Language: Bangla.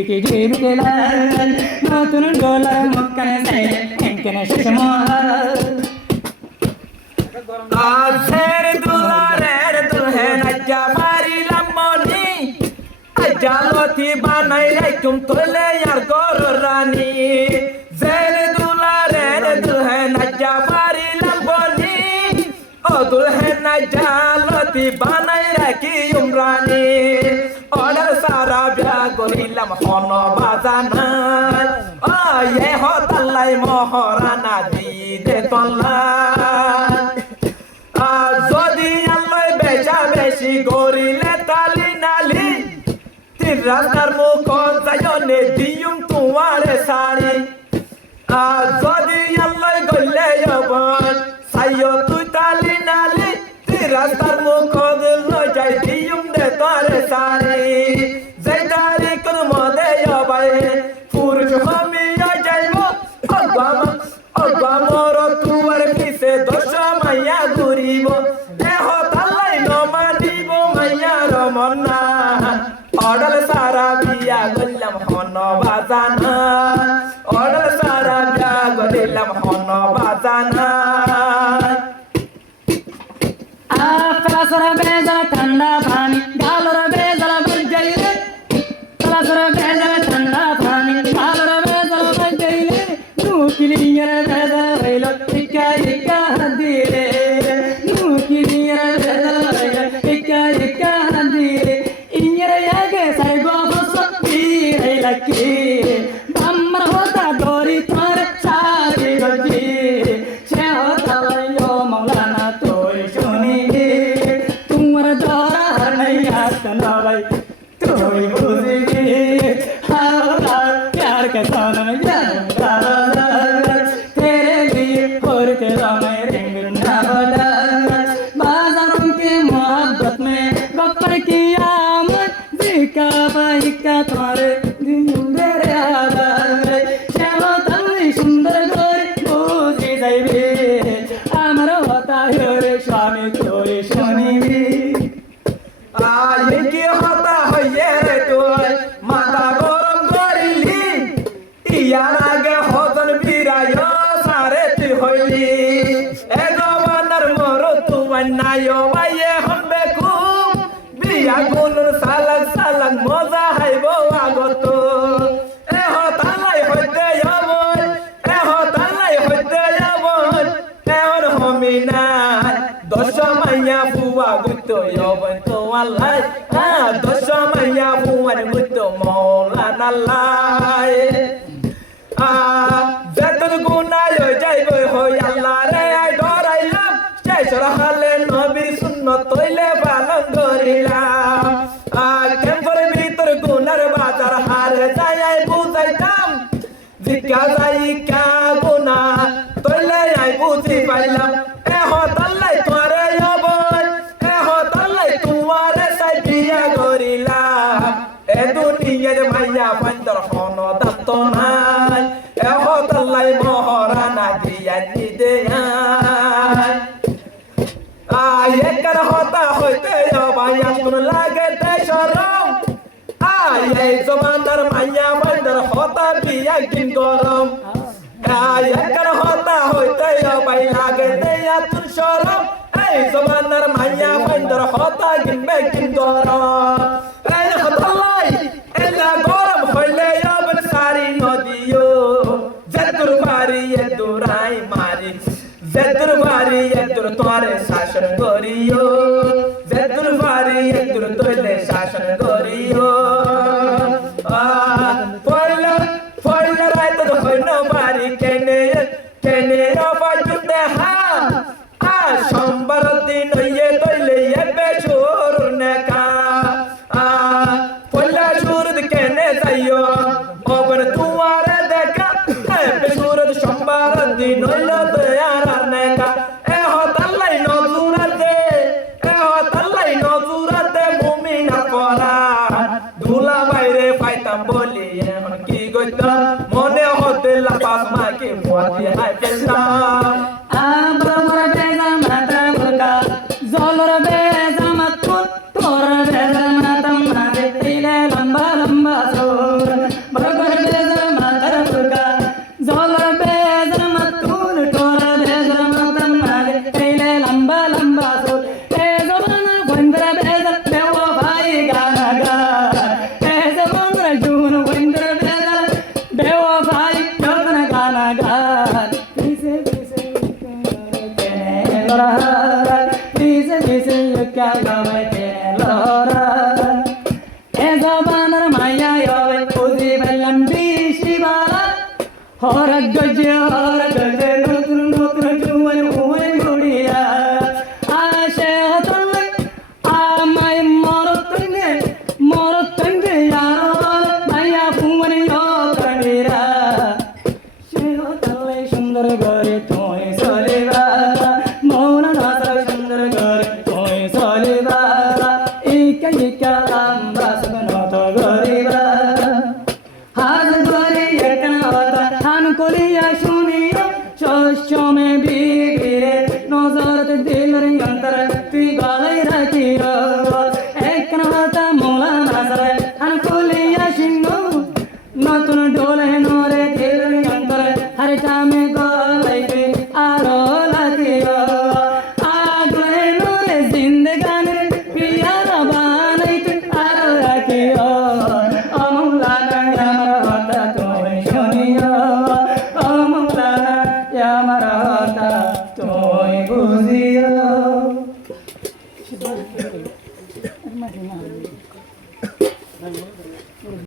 বিকে জিবিকে লাল নতুন ডলার মক্কানে সাইলে এনকেনে শেষমহল আজের দুলারের দুলহেন আজ্জা পারিলাম মনি আজ্জা লতি বানাই রাইকুম তোলে আর গর রানী জের দুলারের দুলহেন আজ্জা পারিলাম মনি ও দুলহেন আজ্জা লতি বানাই রাখি উমরানি অর্ডার সারা বিয়া গরিলাম হন বাজানা ও এ হতাল্লাই মহরানা দি দে তল্লা যদি আল্লাহ বেচা বেশি গরিলে তালি নালি তিন রাস্তার মুখ যায়নে দিয়ুম তোমার শাড়ি যদি আল্লাহ গইলে যবন সাইও তুই তালি নালি তিন রাস্তার মুখ যাই দিয়ুম দে তোর শাড়ি যেই তারিখ মধ্যে যাবাই পুরুষ হমিয়া যাইব অগমর তুয়ার পিছে দশ মাইয়া ঘুরিব দেহ তালাই নমানিব মাইয়ার মন্না অডল সারা বিয়া গল্লাম হন বাজানা অডল সারা বিয়া গল্লাম হন বাজানা আফলাসর বেজাল ঠান্ডা পানি গালর বেজাল বজাইলে ফলাসর বেজাল ঠান্ডা পানি গালর বেজাল বজাইলে নুকিলিয়ার বেজাল হইলো ইকা ইকা দিলে নুকিলিয়ার বেজাল হইলো ইকা ইকা দিলে ইঞ্জর ইয়াগে সাইগো বসতি হইলাকি বাম্মর হতা দরি তোর সারি গজি সে হতা লাইও মাওলানা তোর শুনিলে তোমার দরা হারনাইয়া তনালাই তোই বুঝিবি হাওলা प्यार के सोनम जानता तेरे लिए और तेरा मैं रिंग ना बना बाजारों की मोहब्बत में गप्पर की आमद जिका बाइका तुम्हारे दिन मेरे आदर चलो तल्ली सुंदर गोरी बुझी जाइबे আমার হতা রে স্বামী তোরে শুনিবি আয়ে কি হতা হইয়ে রে তুই মাথা গরম করিলি ইয়ার আগে হতন বিরায় সারে তুই হইলি এ জবানার মর তুই নাইও ভাইয়ে হম্বে খুব বিয়া গুনুর সালাক সালাক মজা হাইব আগত এ হতালাই হইতে যাবন এ হতালাই হইতে যাবন এর হমিনা দশ মাইয়া ফুয়া গুতো যবন তো আল্লাহ দশ মাইয়া ফুয়ার গুতো মৌলানা আল্লাহ বেতন গুনায় যাইব হই আল্লাহ রে আই ডরাইলাম সেই সরহালে নবীর সুন্নত তৈলে পালন করিলাম কেমপরে ভিতর গুনার বাজার হারে যাই বুঝাইতাম জিজ্ঞা যাই কা গুনা তৈলে আই বুঝি পাইলাম এ হতাল্লাই তোরে যবন এ হতাল্লাই তোমারে সাই বিয়া করিলাম এ দুনিয়ার মাইয়া পান্তর হন দান্ত নাই এ হতাল্লাই মহরানা দিয়া নিদে একার হতা হইতে যাবাই এখন লাগে তে শরম এই জমানার মাইয়া পান্তর হতা বিয়া কিন গরম একার হতা হইতে যাবাই লাগে তে আতুর শরম এই জমানার মাইয়া পান্তর হতা কিনবে কিন গরম এই হতাল্লাই এলা গরম হইলে যাবেন সারি নদিও জেতুর বাড়ি এদুরাই মারি জেতুর বাড়ি এদুর তোরে শাসন করিও জেতুর বাড়ি এদুর তোলে শাসন করিও পয়লা পয়লা রাত হইন বাড়ি কেনে কেনে বাজুতে হা সোমবার দিন হইয়ে তৈলে এবে চোর নেকা পয়লা সুরত কেনে যাইও ওপর তুয়ারে দেখা এবে সুরত সোমবার দিন হইল দয়ার নেকা এ হতাল্লাই নজুরাতে মুমিনা পরা বেজাল বেওয়াফাই গানা গান এ জমানার জুন বন্ধর বেজাল বেওয়াফাই যতন গানা গান পিছে পিছে তেনে লরা পিছে পিছে ইকা গাবে তেনে লরা এ জমানার মাইয়া হবে খুদি বেলাম বিশি বালা হরক গজে নতুন নতুন জুয়ান উয়ান গুড়িয়া আশে হতলে আমায় মরতঙ্গে ইয়ার মাইয়া ফুয়ান ইয়কড়িরা সে হতলে সুন্দর গরে তুই চলিবা মৌন নাসর সুন্দর গরে তুই চলিবা ইকা ইকা আমরা সুনত গরিবা হাজ গরে একনা হতা হান কলিয়া শুনিয়া চশমে বিবিরে নজরত দিলর অন্তর তুই গলাই রাখির একনা হতা মোলা নাসর হান কলিয়া শিঙ্গু নতুন ডোলে নরে দিলর অন্তর হর চামে গলাই তুই আরো লাখির আগলে নরে জিন্দগানের পিয়ার বানাই তুই আরো রাখির অমলা আমার হতা তুমি শুনিয়া